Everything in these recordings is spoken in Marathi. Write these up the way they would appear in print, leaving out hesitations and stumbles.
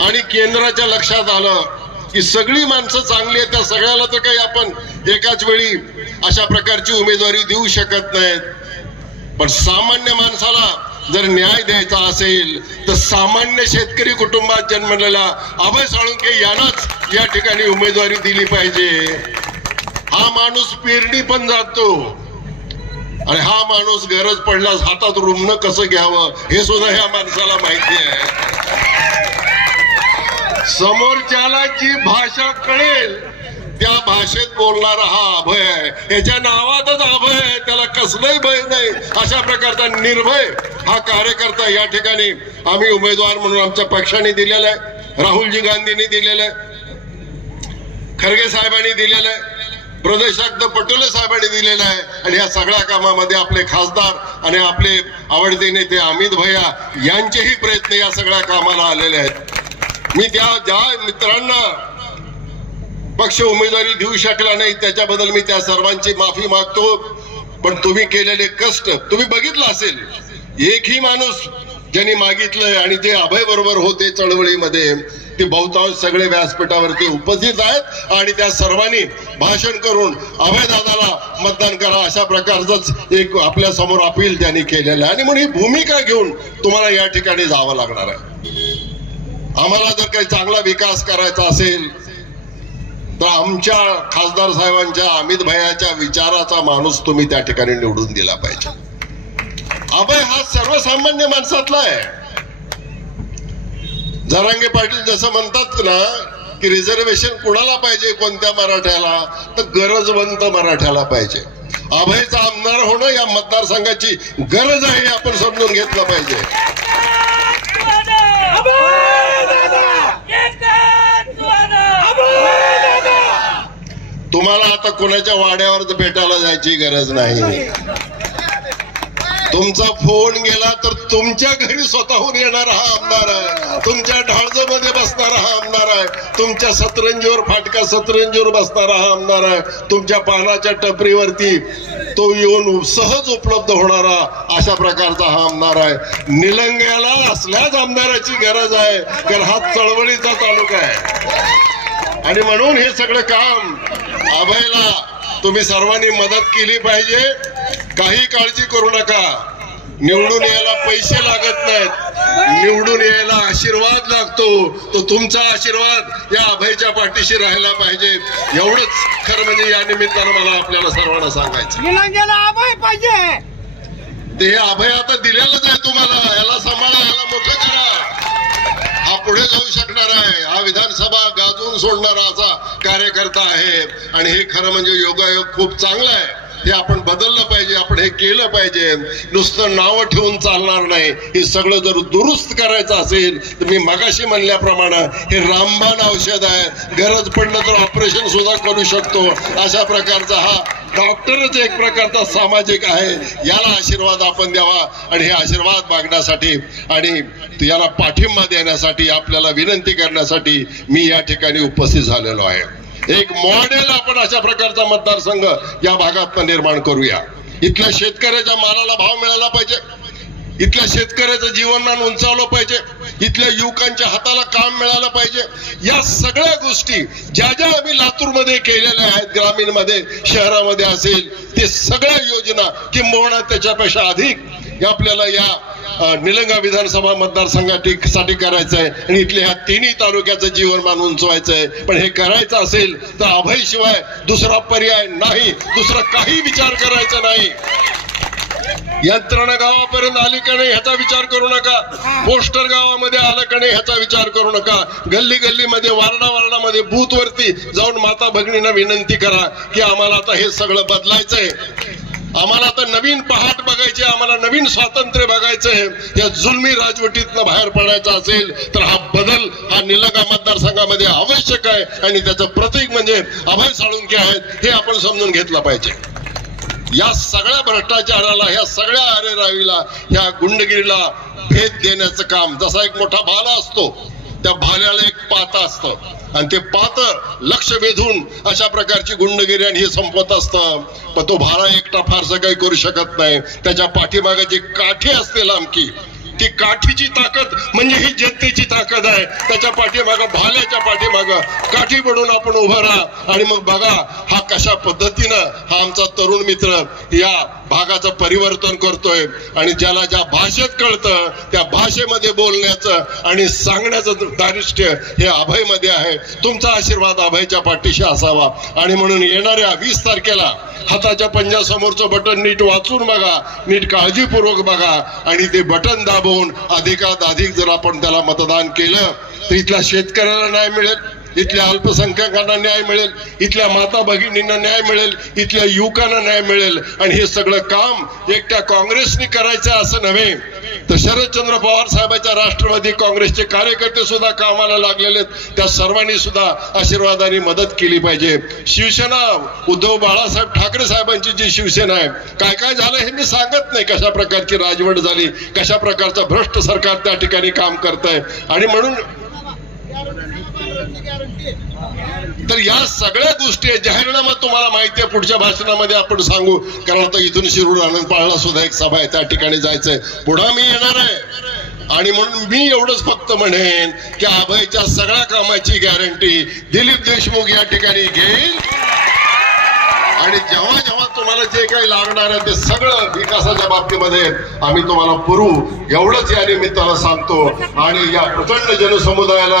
आणि केंद्राच्या लक्षात आलं की सगळी माणसं चांगली आहेत, त्या सगळ्याला तर काही आपण एकाच वेळी अशा प्रकारची उमेदवारी देऊ शकत नाहीत. पण सामान्य माणसाला जर न्याय द्यायचा असेल तर सामान्य शेतकरी कुटुंबात जन्मलेला अभय साळुंखे यांनाच या ठिकाणी उमेदवारी दिली पाहिजे. हा माणूस पेरणी पण जातो आणि हा माणूस गरज पडल्यास हातात रुग्ण कसं घ्यावं हे सुद्धा ह्या माणसाला माहिती आहे. समोरच्याला जी भाषा कळेल त्या भाषेत बोलणारा हा अभय आहे. याच्या नावातच अभय आहे, त्याला कसलंही भय नाही. अशा प्रकारचा निर्भय हा कार्यकर्ता या ठिकाणी आम्ही उमेदवार म्हणून आमच्या पक्षाने दिलेला आहे. राहुलजी गांधींनी दिलेलं आहे, खरगे साहेबांनी दिलेलं आहे, प्रदेशाध्यक्ष पटोले साहेबांनी दिलेलं आहे. आणि या सगळ्या कामामध्ये आपले खासदार आणि आपले आवडते नेते अमित भैया यांचेही प्रयत्न या सगळ्या कामाला आलेले आहेत. मी ज्या मित्रांना पक्ष उमेदवारी देऊ शकला नाही त्याच्याबद्दल मी त्या सर्वांची माफी मागतो. पण तुम्ही केलेले कष्ट तुम्ही बघितलं असेल. एकही माणूस ज्यांनी मागितलंय आणि ते अभय बरोबर होते चळवळीमध्ये ते बहुतांश सगळे व्यासपीठावरती उपस्थित आहेत आणि त्या सर्वांनी भाषण करून अभय दादाला मतदान करा अशा प्रकारचंच एक आपल्या समोर अपील त्यांनी केलेलं आहे. आणि म्हणून ही भूमिका घेऊन तुम्हाला या ठिकाणी जावं लागणार आहे. आम्हाला जर काही चांगला विकास करायचा असेल तर आमच्या खासदार साहेबांच्या अमित भैयाच्या विचाराचा माणूस तुम्ही त्या ठिकाणी निवडून दिला पाहिजे. अभय हा सर्वसामान्य माणसातला आहे. जरांगे पाटील जसं म्हणतात ना की रिझर्वेशन कुणाला पाहिजे, कोणत्या मराठ्याला, तर गरजवंत मराठ्याला पाहिजे. अभयचा आमदार होणं या मतदारसंघाची गरज आहे हे आपण समजून घेतलं पाहिजे. तुम्हाला आता कोणाच्या वाड्यावर भेटायला जायची गरज नाही. तुमचा फोन गेला तर तुमच्या घरी स्वतःहून येणारा हा आमदार आहे. तुमच्या ढाळजमध्ये बसणारा हा आमदार आहे. तुमच्या सतरंजीवर फाटका सतरंजीवर बसणारा हा आमदार आहे. तुमच्या पानाच्या टपरीवरती तो येऊन सहज उपलब्ध होणारा अशा प्रकारचा हा आमदार आहे. निलंग्याला असल्याच आमदाराची गरज आहे कारण हा चळवळीचा तालुका आहे. आणि म्हणून हे सगळं काम अभयला तुम्ही सर्वांनी मदत केली पाहिजे. काही काळजी करू नका. निवडून यायला पैसे लागत नाहीत, निवडून यायला आशीर्वाद लागतो. तो तुमचा आशीर्वाद या अभयच्या पाठीशी राहायला पाहिजे. एवढंच खरं म्हणजे या निमित्तानं मला आपल्याला सर्वांना सांगायचं. अभय पाहिजे ते अभय आता दिलेलंच आहे तुम्हाला. याला सांभाळा, याला मोठं करा. हा पुढे जाऊ शकणार आहे. हा विधानसभा गाजवून सोडणारा असा कार्यकर्ता आहे. आणि हे खरं म्हणजे योगायोग खूप चांगला आहे. हे आपण बदललं पाहिजे, आपण हे केलं पाहिजे. नुसतं नावं ठेवून चालणार नाही. हे सगळं जर दुरुस्त करायचं असेल तर मी मगाशी म्हणल्याप्रमाणे हे रामबाण औषध आहे. गरज पडलं तर ऑपरेशन सुद्धा करू शकतो. अशा प्रकारचा हा डॉक्टरच एक प्रकारचा सामाजिक आहे. याला आशीर्वाद आपण द्यावा आणि हे आशीर्वाद मागण्यासाठी आणि याला पाठिंबा देण्यासाठी आपल्याला विनंती करण्यासाठी मी या ठिकाणी उपस्थित झालेलो आहे. एक मॉडेल आपण अशा प्रकारचा मतदारसंघ या भागात निर्माण करूया. इथल्या शेतकऱ्याच्या मालाला भाव मिळाला पाहिजे, इथल्या शेतकऱ्याचं जीवनमान उंचावलं पाहिजे, इथल्या युवकांच्या हाताला काम मिळालं पाहिजे. या सगळ्या गोष्टी ज्या ज्या आम्ही लातूरमध्ये केलेल्या आहेत, ग्रामीण मध्ये शहरामध्ये असेल, ते सगळ्या योजना किंबहुना त्याच्यापेक्षा अधिक आपल्याला या निलंगा विधानसभा मतदारसंघासाठी करायचं आहे. आणि इथल्या ह्या तिन्ही तालुक्याचं जीवनमान उंचवायचं आहे. पण हे करायचं असेल तर अभय शिवाय दुसरा पर्याय नाही, दुसरा काही विचार करायचा नाही. यंत्रणा गावापर्यंत आली का नाही ह्याचा विचार करू नका. पोस्टर गावामध्ये आलं का नाही ह्याचा विचार करू नका. गल्ली गल्लीमध्ये वार्डामध्ये बूथवरती जाऊन माता भगिनींना विनंती करा की आम्हाला आता हे सगळं बदलायचंय. आम्हाला आता नवीन पहाट बघायची, आम्हाला नवीन स्वातंत्र्य बघायचंय. या जुलमी राजवटीतनं बाहेर पडायचं असेल तर हा बदल हा निलंगा मतदारसंघामध्ये आवश्यक आहे. आणि त्याचं प्रतीक म्हणजे अभय साळुंखे आहेत हे आपण समजून घेतलं पाहिजे. या सगळ्या भ्रष्टाचाराला, ह्या सगळ्या अरेरावीला, ह्या गुंडगिरीला भेद देण्याचं काम, जसा एक मोठा भाला असतो त्या भाल्याला एक पाता असतं आणि ते पात लक्ष वेधून अशा प्रकारची गुंडगिरी आणि हे संपत असतं. पण तो भाला एकटा फारसं काही करू शकत नाही. त्याच्या पाठीमागे जी काठी असते लांबकी, ती काठीची ताकद म्हणजे ही जनतेची ताकद ताकद आहे त्याच्या पाठीमागं, भाल्याच्या पाठीमागं काठी पडून आपण उभं राहा आणि मग बघा हा कशा पद्धतीनं हा आमचा तरुण मित्र या भागाचं परिवर्तन करतोय आणि ज्याला ज्या भाषेत कळतं त्या भाषेमध्ये बोलण्याचं आणि सांगण्याचं दारिष्ट्य हे अभयमध्ये आहे. तुमचा आशीर्वाद अभयच्या पाठीशी असावा आणि म्हणून येणाऱ्या 20 तारखेला हाताच्या पंजासमोरचं बटन नीट वाचून बघा, नीट काळजीपूर्वक बघा आणि ते बटन दाबून अधिकात अधिक जर आपण त्याला मतदान केलं तर इथल्या शेतकऱ्याला न्याय मिळेल, इथल्या अल्पसंख्याकांना न्याय मिळेल, इथल्या माता भगिनींना न्याय मिळेल, इथल्या युवकांना न्याय मिळेल. आणि हे सगळं काम एकट्या काँग्रेसने करायचं असं नव्हे तर शरदचंद्र पवार साहेबांच्या राष्ट्रवादी काँग्रेसचे कार्यकर्ते सुद्धा कामाला लागलेले आहेत. त्या सर्वांनी सुद्धा आशीर्वादाने मदत केली पाहिजे. शिवसेना उद्धव बाळासाहेब ठाकरे साहेबांची जी शिवसेना आहे, काय काय झालं हे मी सांगत नाही, कशा प्रकारची राजवट झाली, कशा प्रकारचं भ्रष्ट सरकार त्या ठिकाणी काम करत आहे. आणि म्हणून तर या सगळ्या गोष्टी जाहीरनामा तुम्हाला माहिती आहे, पुढच्या भाषणामध्ये आपण सांगू. कारण आता इथून शिरूर आनंद पाळला सुद्धा एक सभा आहे, त्या ठिकाणी जायचंय, पुढे मी येणार आहे. आणि म्हणून मी एवढंच फक्त म्हणेन की अभयच्या सगळ्या कामाची गॅरंटी दिलीप देशमुख या ठिकाणी घेईल आणि जेव्हा जेव्हा तुम्हाला जे काही लागणार आहे ते सगळं विकासाच्या बाबतीमध्ये आम्ही तुम्हाला पुरवू, एवढंच या निमित्तानं सांगतो. आणि या प्रचंड जनसमुदायाला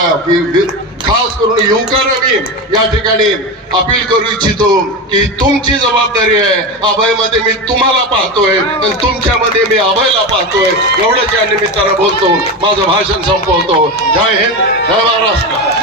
खास करून युवकांना मी या ठिकाणी अपील करू इच्छितो की तुमची जबाबदारी आहे. अभयमध्ये मी तुम्हाला पाहतोय आणि तुमच्यामध्ये मी अभयला पाहतोय, एवढंच या निमित्तानं बोलतो, माझं भाषण संपवतो. जय हिंद, जय महाराष्ट्र.